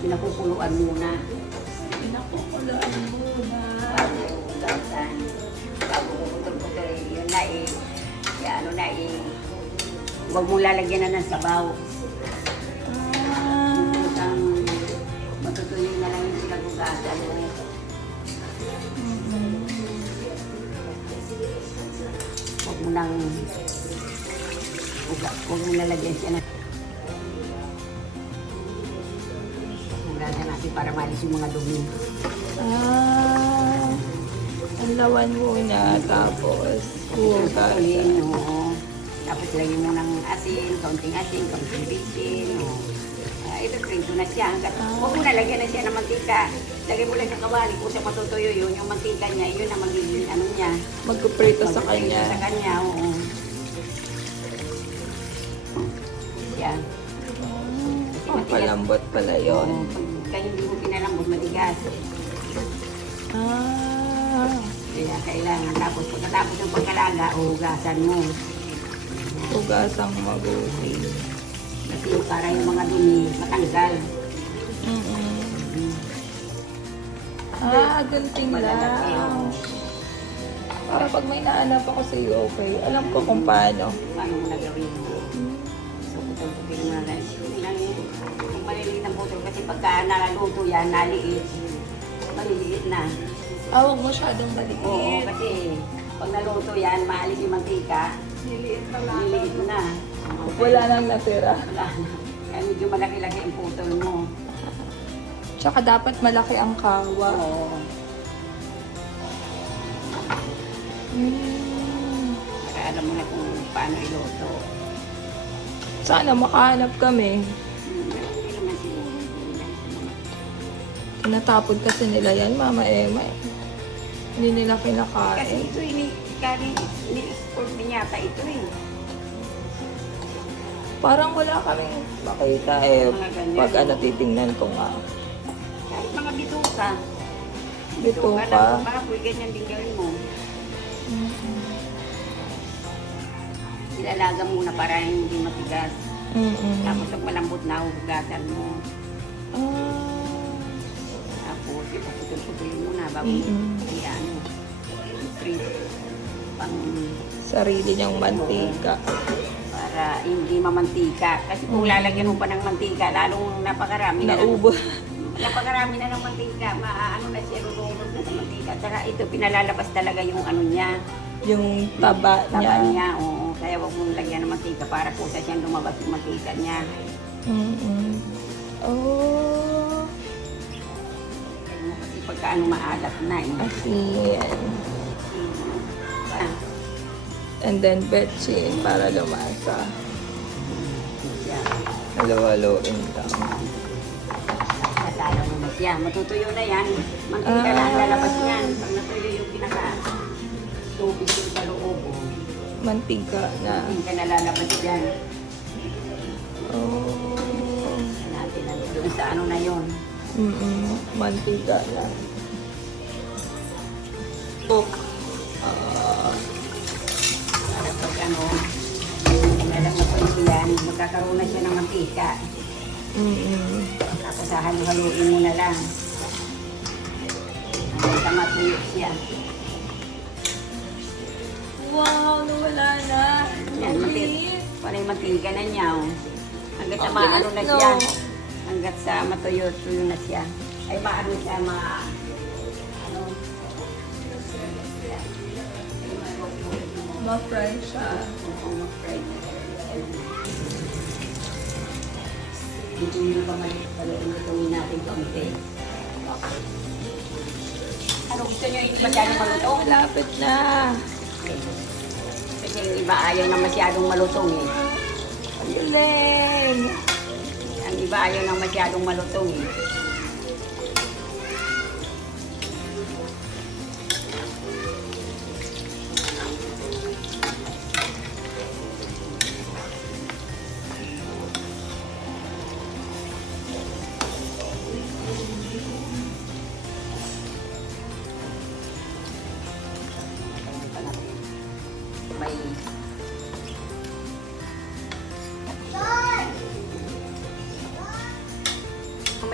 Pinakukuluan muna. Pinakukuluan muna. Bago puputol-putol, yun na ano na huwag mong lalagyan na ng sabaw. Matutuloy na lang yung sinagugasan mo. Huwag mo nang lalagyan siya na. Hugasan natin para malis yung mga dumi. Ang lawan muna, tapos hugasan. Tapos lagyan mo ng asin, kaunting bitsin. Ito, prito na siya. Huwag mo na lagyan na siya ng mantika. Lagyan mo lang sa kawali kung siya matutuyo yun. Yung mantika niya, yun ang magiging ano niya. Magkuprito sa kanya. Sa kanya, oo. Yan. Ang palambot pala yun. Kaya hindi mo pinalambot, matigas. Kaya kailangan. Tapos pagkatapos ng pagkalaga, hugasan mo. Hugasang mabuti. Kasi para yung mga dumi matanggal. Ganting lang. Para pag may naanap ako sa iyo, okay. Alam ko kung paano. Paano mo nagawin mo? So, putol-putol mo na lang. Yung maliliit ng putol. Kasi pagka nalaluto yan, maliliit na. Huwag masyadong Oo, maliit. kasi pag naluto yan, maalis yung mantika. Liliit na lang. Liliit na. Wala nang natira. Wala na. Kaya medyo malaki-laki ang putol mo. Tsaka dapat malaki ang kawa. Oo. Para alam mo na kung paano iluto. Sana makahanap kami. Hindi naman siguro. Tinatapon kasi nila yan, Mama Emma. Hindi nila Kasi kinakain. ito, ini-export din yata ito eh. Parang wala kaming makita eh. Mga ganyan. Pag ano, titingnan ko nga. Kahit mga bituka. Bituka. na baboy, ganyan din gawin mo. Ilalaga muna para hindi matigas. Tapos pag malambot na, hugasan mo. Tapos ipaputol-putulin muna bago ano, i-freeze. Pang Sarili niyang mantika. para hindi mamantika. Kasi kung lalagyan mo pa ng mantika, lalong napakarami na Naubo. napakarami na ng mantika, maaano na siya, rururot na sa mantika. Saka ito, pinalalabas talaga yung ano niya, Yung taba taba niya. niya. Oo. Kaya wag mong lagyan ng mantika para kusa siyang lumabas yung mantika niya. Oh. Kasi pagka ano maalat na eh. Asin. And then betchin para lumasa. Yan. Halo-haloin lang. Kasalo mo na siya. Matutuyo na yan. Mantika lang lalabas niyan. Pag natuyo yung tubig yung sa loob. Mantika na. Mantika na lalabas yan. Oh. Natin yung sa ano na yun. Mantika na. Oh. Para pag ano, lalabas ko ito yan, magkakaroon na siya ng mantika. Tapos halo-haluin mo na lang. Hanggang sa matuyo siya. Wow, nawala na. Yan, para yung mantika na niya. Oh. Hanggat sa Ang maano na bilis, siya. no? Hanggat sa matuyo-tuyo na siya. Ay maano siya, ano, Ma-fry siya. Dito yung paluin natin kaunti. Ano gusto nyo yung masyadong malutong? Malapit na. Kasi yung iba ayaw na masyadong malutong eh. Ang galing. Ang iba ayaw na masyadong malutong eh.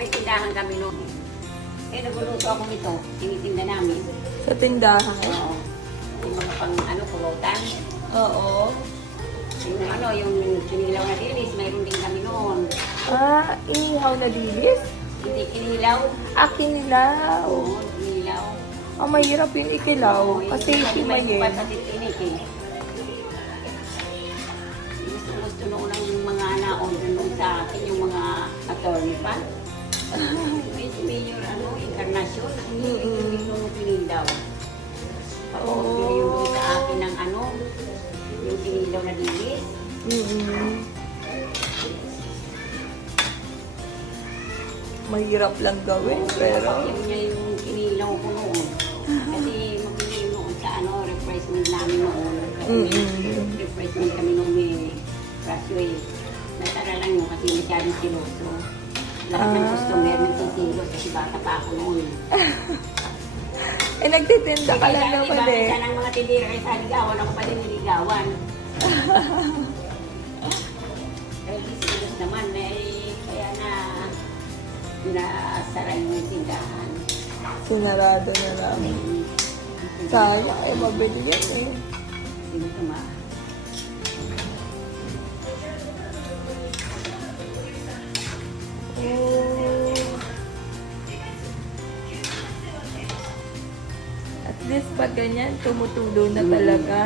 may tindahan kami noon. Eh, nagluluto ako nito. Tinitinda namin. Sa tindahan? Oo. Yung mga pang, pulutan. Oo. Yung yung kinilaw na dilis, mayroon din kami noon. Ah, inihaw na dilis? Hindi kinilaw. Ah, kinilaw. Oo, kinilaw. Ah, mahirap yung ikilaw. Kasi himayin. May patatinik eh. Gusto noon ng mga na-order nung sa akin, yung mga attorney pa. May Encarnacion. Yung kinilaw. Tapos bili yung doon sa akin ng yung kinilaw na dilis. Mahirap lang gawin, pero... Yung niya yung kinilaw ko noon. Kasi mabili noon sa refreshment namin noon. Kasi refreshment kami noon Rasyo eh. Natara lang yun kasi masyadong siloso. Lahat ng customer nagsisilos kasi bata pa ako noon. Eh, nagtitinda ka lang naman eh. Isa ng mga tindira kayo sa ligawan, ako pa din niligawan. Kaya silos naman kaya na pinasara yung tindahan. Sinarado na lang. Sayang, eh, mabili yan eh. Hindi tuma. At least pag ganyan, tumutulo na talaga.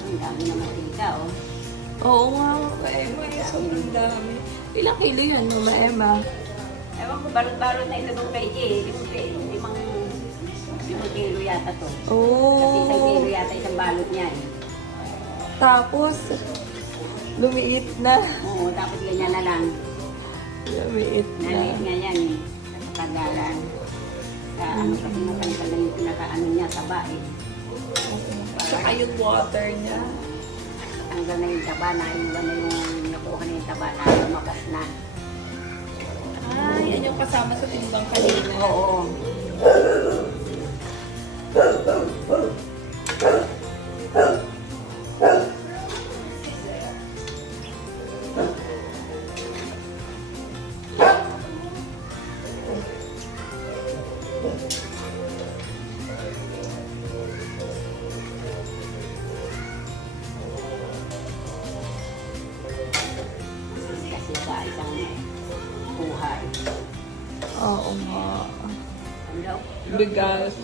Ang dami na matika, oh. Oo nga, Mama Emma, sobrang dami. Ilang kilo yan, Mama Emma? Ewan ko, balot-balot na ito nung kay Jay. Limang kilo yata to. Kasi isang kilo Oh, yata isang balot niya eh. tapos, lumiit na. Oo, tapos ganyan na lang. Lumiit na. Naliit nga yan eh. Sa katagalan. Sa kasi matangkal na yung pinaka niya, taba eh. Saka yung water niya. Tanggal na yung taba, naiwan na yung nakuha na yung taba na lumakas na. Ah, yan yung kasama sa timbang kanina. Oo. Kasi sa isang buhay. Oo nga. Ano? Bigas.